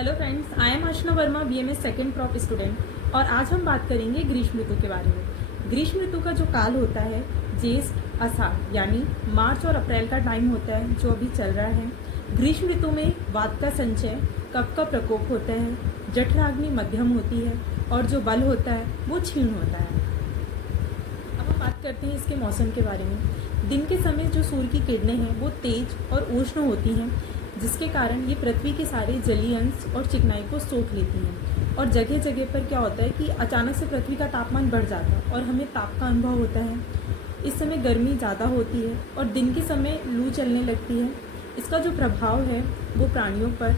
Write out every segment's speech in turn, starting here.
Hello friends, I am Aashna Verma, BMS second crop student. और आज हम बात करेंगे ग्रीष्म ऋतु के बारे में। ग्रीष्म ऋतु का जो काल होता है ज्येष्ठ आषाढ़ यानी मार्च और अप्रैल का टाइम होता है जो अभी चल रहा है। ग्रीष्म ऋतु में वात का संचय, कफ का प्रकोप होता है, जठराग्नि मध्यम होती है और जो बल होता है वो क्षीण होता है। अब हम बात करते हैं इसके मौसम के बारे में। दिन के समय जो सूर्य की किरणें हैं वो तेज और उष्ण होती हैं, जिसके कारण ये पृथ्वी के सारे जलीय अंश और चिकनाई को सोख लेती हैं। और जगह जगह पर क्या होता है कि अचानक से पृथ्वी का तापमान बढ़ जाता है और हमें ताप का अनुभव होता है। इस समय गर्मी ज़्यादा होती है और दिन के समय लू चलने लगती है। इसका जो प्रभाव है वो प्राणियों पर,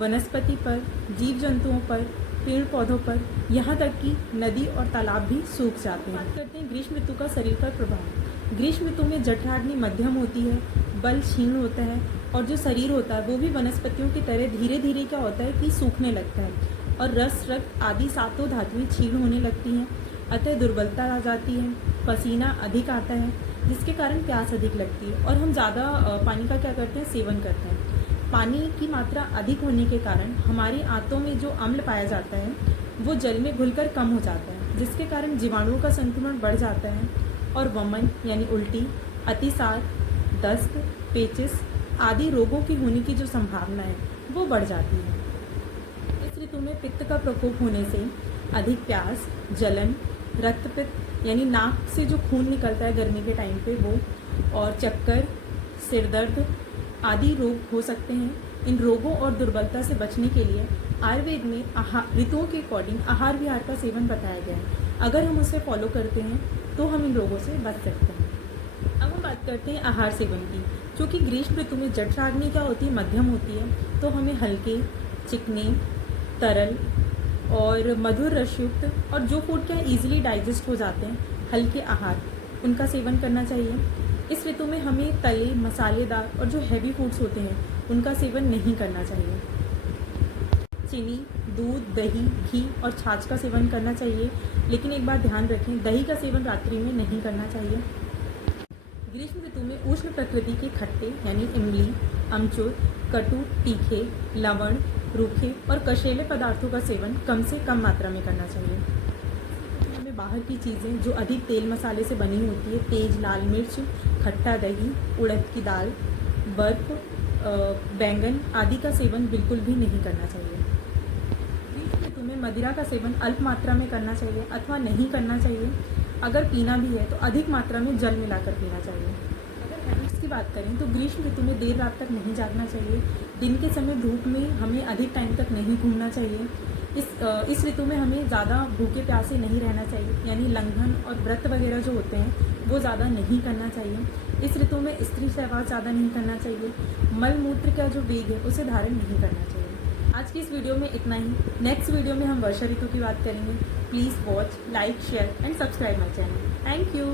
वनस्पति पर, जीव जंतुओं पर, पेड़ पौधों पर, यहाँ तक कि नदी और तालाब भी सूख जाते हैं। बात करते हैं ग्रीष्म ऋतु का शरीर पर प्रभाव। ग्रीष्म ऋतु में जठराग्नि मध्यम होती है, बल क्षीण होता है और जो शरीर होता है वो भी वनस्पतियों की तरह धीरे धीरे क्या होता है कि सूखने लगता है और रस, रक्त आदि सातों धातुएं क्षीण होने लगती हैं। अतः दुर्बलता आ जाती है, पसीना अधिक आता है, जिसके कारण प्यास अधिक लगती है और हम ज़्यादा पानी का क्या करते हैं, सेवन करते हैं। पानी की मात्रा अधिक होने के कारण हमारी आंतों में जो अम्ल पाया जाता है वो जल में घुलकर कम हो जाता है, जिसके कारण जीवाणुओं का संक्रमण बढ़ जाता है और वमन यानी उल्टी, अतिसार, दस्त, पेचिस आदि रोगों की होने की जो संभावना है वो बढ़ जाती है। इस ऋतु में पित्त का प्रकोप होने से अधिक प्यास, जलन, रक्तपित्त यानी नाक से जो खून निकलता है गर्मी के टाइम पे वो, और चक्कर, सिर दर्द आदि रोग हो सकते हैं। इन रोगों और दुर्बलता से बचने के लिए आयुर्वेद में ऋतुओं के अकॉर्डिंग आहार विहार का सेवन बताया गया है। अगर हम उसे फॉलो करते हैं तो हम इन रोगों से बच सकते हैं। अब हम बात करते हैं आहार सेवन की। क्योंकि ग्रीष्म ऋतु में जठराग्नि क्या होती है, मध्यम होती है, तो हमें हल्के, चिकने, तरल और मधुर रसयुक्त और जो फूड क्या इजीली डाइजेस्ट हो जाते हैं, हल्के आहार, उनका सेवन करना चाहिए। इस ऋतु में हमें तले, मसालेदार और जो हैवी फूड्स होते हैं उनका सेवन नहीं करना चाहिए। चीनी, दूध, दही, घी और छाछ का सेवन करना चाहिए, लेकिन एक बात ध्यान रखें, दही का सेवन रात्रि में नहीं करना चाहिए। ग्रीष्म ऋतु में उष्ण प्रकृति के खट्टे यानी इमली, अमचूर, कटु, तीखे, लवण, रूखे और कशीले पदार्थों का सेवन कम से कम मात्रा में करना चाहिए। हमें बाहर की चीज़ें जो अधिक तेल मसाले से बनी होती है, तेज लाल मिर्च, खट्टा दही, उड़द की दाल, बर्फ, बैंगन आदि का सेवन बिल्कुल भी नहीं करना चाहिए। ग्रीष्म ऋतु में मदिरा का सेवन अल्प मात्रा में करना चाहिए अथवा नहीं करना चाहिए। अगर पीना भी है तो अधिक मात्रा में जल मिलाकर पीना चाहिए। अगर हैबिट्स की बात करें तो ग्रीष्म ऋतु में देर रात तक नहीं जागना चाहिए। दिन के समय धूप में हमें अधिक टाइम तक नहीं घूमना चाहिए। इस ऋतु में हमें ज़्यादा भूखे प्यासे नहीं रहना चाहिए, यानी लंघन और व्रत वगैरह जो होते हैं वो ज़्यादा नहीं करना चाहिए। इस ऋतु में स्त्री सहवास ज़्यादा नहीं करना चाहिए। मल मूत्र का जो वेग है उसे धारण नहीं करना चाहिए। आज की इस वीडियो में इतना ही। नेक्स्ट वीडियो में हम वर्षा ऋतु की बात करेंगे। Please watch, like, share and subscribe my channel. Thank you.